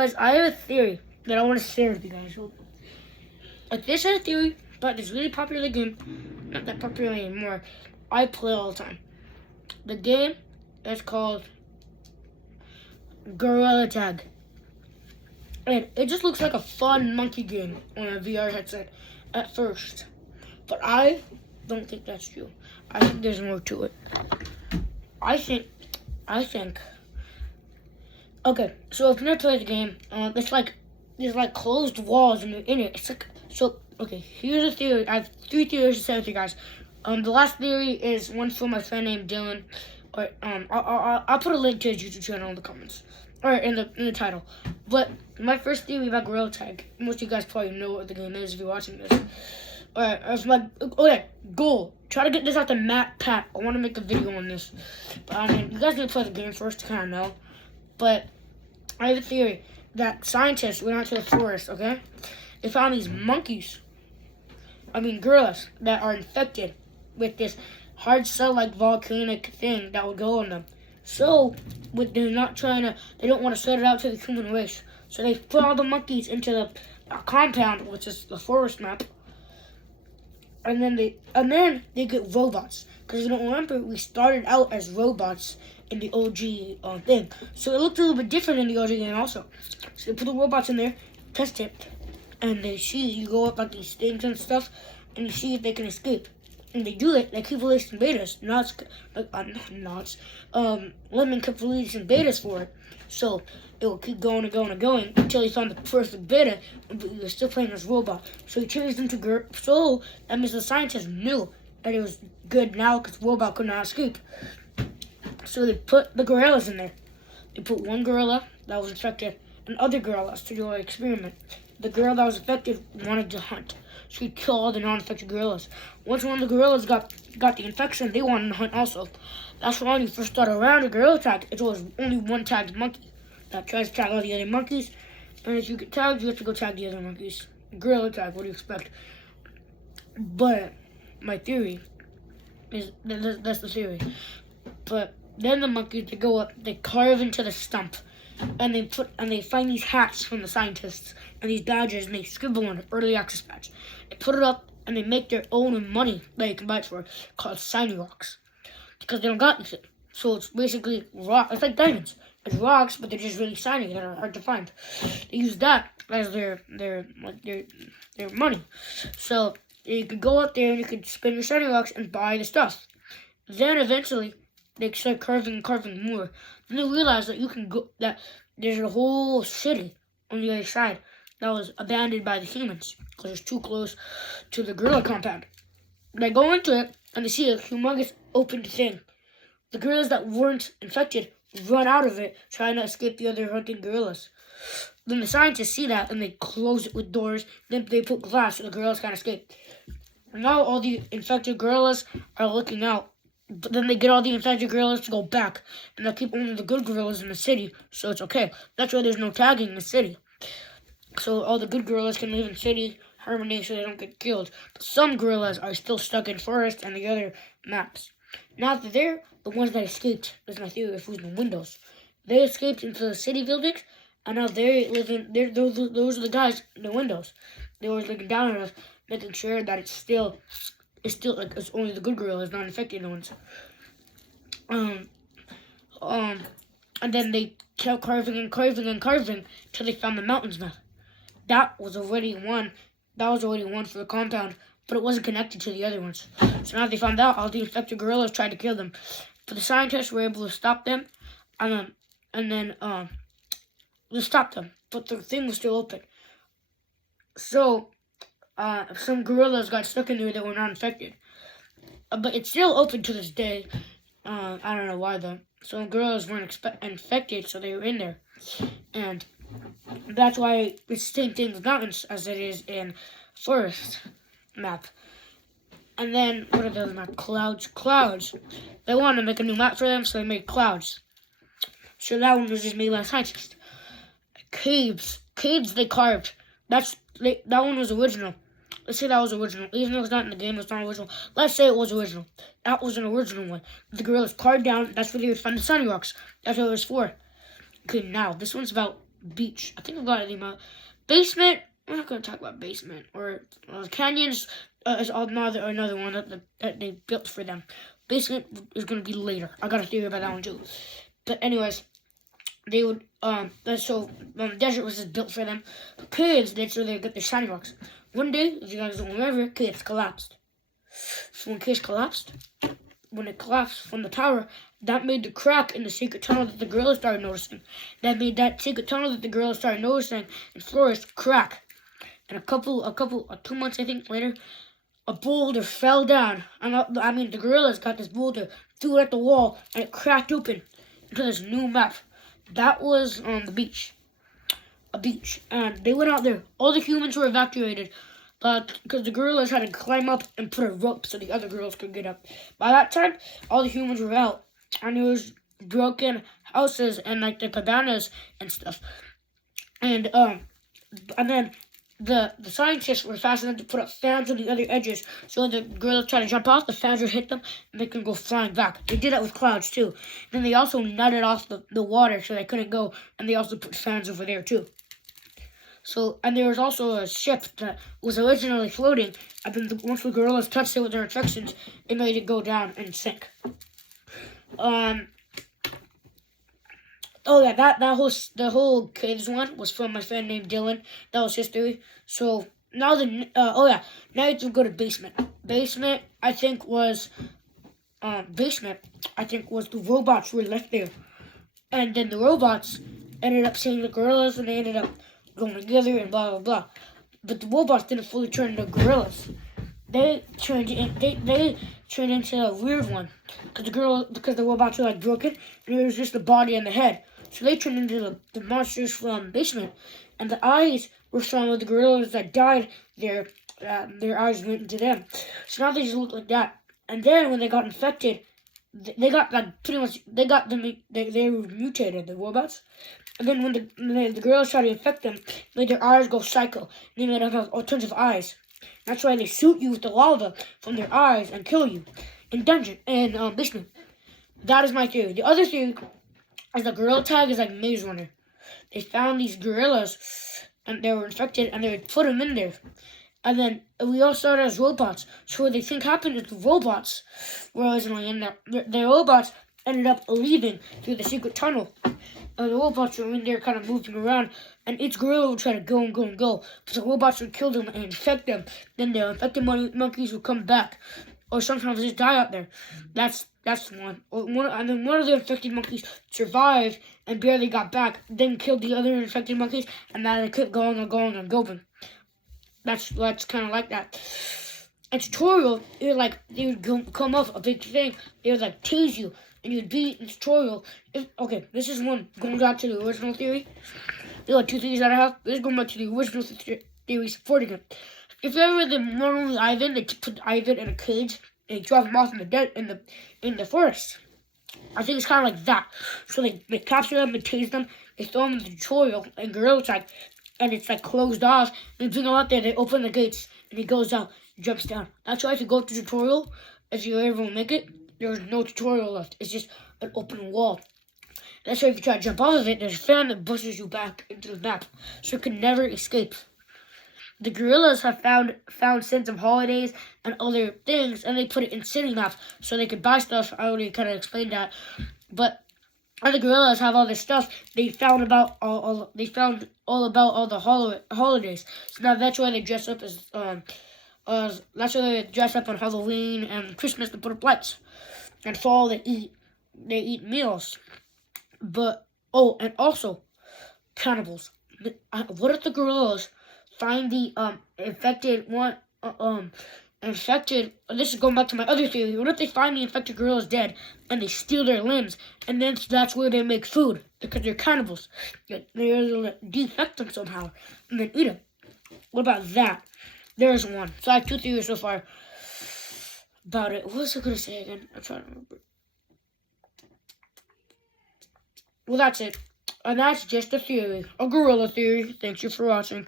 Guys, I have a theory that I want to share with you guys. This is a theory about this really popular game. Not that popular anymore. I play all the time. The game is called Gorilla Tag. And it just looks like a fun monkey game on a VR headset at first. But I don't think that's true. I think there's more to it. I think. Okay, so if you never played the game, it's like there's like closed walls and you're in it. It's like Okay, here's a theory. I have 3 theories to share with you guys. The last theory is one from my friend named Dylan. Or I'll put a link to his YouTube channel in the comments or in the title. But my first theory about Gorilla Tag. Most of you guys probably know what the game is if you're watching this. Alright, that's my goal. Try to get this out to Matt Pat. I want to make a video on this. But I mean, you guys need to play the game first to kind of know. But I have a theory that scientists went out to the forest, okay? They found these gorillas, that are infected with this hard cell-like volcanic thing that would go on them. So, they don't want to spread it out to the human race. So they put all the monkeys into the compound, which is the forest map. And then they get robots. Because you don't remember, we started out as robots in the OG thing. So it looked a little bit different in the OG game also. So they put the robots in there, test it, and you go up like these things and stuff, and you see if they can escape. And they do it, they keep releasing betas. Lemon kept releasing betas for it. So it will keep going and going and going until he found the perfect beta, but he was still playing as robot. So he changed them to so that means the scientists knew that it was good now because robot could not escape. So they put the gorillas in there. They put one gorilla that was infected and other gorillas to do an experiment. The gorilla that was infected wanted to hunt. So he'd kill all the non-infected gorillas. Once one of the gorillas got the infection, they wanted to hunt also. That's why when you first start around a gorilla tag, it's always only one tagged monkey that tries to tag all the other monkeys. And if you get tagged, you have to go tag the other monkeys. Gorilla tag, what do you expect? But my theory is that's the theory. But then the monkeys, they go up, they carve into the stump, and they find these hats from the scientists and these badges, and they scribble on it, early access badge. They put it up and they make their own money that you can buy it for, called shiny rocks, because they don't got anything. So it's basically rock. It's like diamonds. It's rocks, but they're just really shiny. They're hard to find. They use that as their money. So you could go out there and you could spend your shiny rocks and buy the stuff. Then eventually they start carving more. Then they realize that there's a whole city on the other side that was abandoned by the humans because it's too close to the gorilla compound. They go into it and they see a humongous open thing. The gorillas that weren't infected run out of it, trying to escape the other hunting gorillas. Then the scientists see that and they close it with doors. Then they put glass so the gorillas can't escape. And now all the infected gorillas are looking out. But then they get all the infected gorillas to go back. And they'll keep only the good gorillas in the city, so it's okay. That's why there's no tagging in the city. So all the good gorillas can live in city harmony so they don't get killed. But some gorillas are still stuck in forest and the other maps. Now that they're the ones that escaped, that's my theory of who's in the windows. They escaped into the city buildings, and now they live in. Those are the guys in the windows. They were looking down on us, making sure that it's only the good gorillas, not infected ones. And then they kept carving till they found the mountains map. That was already one for the compound, but it wasn't connected to the other ones. So now they found out all the infected gorillas tried to kill them. But the scientists were able to stop them, and then they stopped them. But the thing was still open. So some gorillas got stuck in there that were not infected. But it's still open to this day. I don't know why though. Some gorillas weren't infected, so they were in there. And that's why it's the same thing with mountains as it is in forest map. And then, what are those maps? Clouds. They wanted to make a new map for them, so they made clouds. So that one was just made by scientists. Caves they carved. That one was original. Let's say that was original. Even though it's not in the game, it's not original. Let's say it was original. That was an original one. The gorillas carved down. That's where they would find the shiny rocks. That's what it was for. Okay, now, this one's about beach. I think I've got it in my basement. We're not going to talk about basement or canyons. Is another one that they built for them. Basement is going to be later. I got a theory about that one too. But anyways, they would the desert was just built for them. Caves, that's where they get their shiny rocks. One day, as you guys don't remember, caves collapsed. So when caves collapsed, when it collapsed from the tower, that made the crack in the secret tunnel that the gorillas started noticing. That made that secret tunnel that the gorillas started noticing in Flores crack. And a 2 months I think later, a boulder fell down. I mean, the gorillas got this boulder, threw it at the wall, and it cracked open into this new map. That was on the beach. A beach. And they went out there. All the humans were evacuated. But because the gorillas had to climb up and put a rope so the other gorillas could get up. By that time, all the humans were out. And it was broken houses and like the cabanas and stuff. And then the scientists were fast enough to put up fans on the other edges, so the gorillas try to jump off, the fans would hit them and make them go flying back. They did that with clouds too. Then they also nutted off the water so they couldn't go, and they also put fans over there too. So, and there was also a ship that was originally floating, and then once the gorillas touched it with their infections, it made it go down and sink. Oh yeah, the whole caves one was from my friend named Dylan. That was his theory. So now now you have to go to basement. Basement I think was the robots were left there, and then the robots ended up seeing the gorillas and they ended up going together and blah blah blah. But the robots didn't fully turn into gorillas. They turned into a weird one because the robots were like broken and it was just the body and the head. So they turned into the monsters from basement, and the eyes were from the gorillas that died there. Their eyes went into them. So now they just look like that. And then when they got infected, they got like pretty much they were mutated, the robots. And then when the gorillas tried to infect them, made their eyes go psycho. They made all tons of eyes. That's why they shoot you with the lava from their eyes and kill you in dungeon and basement. That is my theory. The other theory is the gorilla tag is like Maze Runner. They found these gorillas and they were infected and they would put them in there. And then we all started as robots. So what they think happened is the robots were originally in there. The robots ended up leaving through the secret tunnel. And the robots were in there kind of moving around. And each gorilla would try to go and go and go. But the robots would kill them and infect them. Then the infected monkeys would come back. Or sometimes just die out there. That's one. And then one of the infected monkeys survived and barely got back. Then killed the other infected monkeys. And then they kept going and going and going. That's kind of like that. A tutorial, it like they would come up a big thing. They would like tease you, and you'd be in tutorial. Okay, this is one going back to the original theory. There are two theories that I have. This is going back to the original theory supporting it. If you ever read the Normally Ivan, they put Ivan in a cage and they drop him off in the forest. I think it's kind of like that. So they capture them, they tase them, they throw them in the tutorial, and Gorilla Tag. And it's like closed off. They bring him out there, they open the gates, and he goes out, jumps down. That's why if you go to the tutorial, if you ever make it, there's no tutorial left. It's just an open wall. That's why if you try to jump off of it, there's a fan that pushes you back into the map. So you can never escape. The gorillas have found sense of holidays and other things, and they put it in city maps so they could buy stuff. I already kind of explained that. But other gorillas have all this stuff. They found about all about all the holidays. So now that's why they dress up as that's why they dress up on Halloween and Christmas to put up lights. And fall they eat meals. But and also cannibals. What if the gorillas find the infected one infected, this is going back to my other theory. What if they find the infected gorillas dead and they steal their limbs, and then that's where they make food because they're cannibals? They're defect them somehow and then eat them. What about that? There's one. So I have two theories so far about it. What was I going to say again? I'm trying to remember. Well, that's it. And that's just a theory. A gorilla theory. Thank you for watching.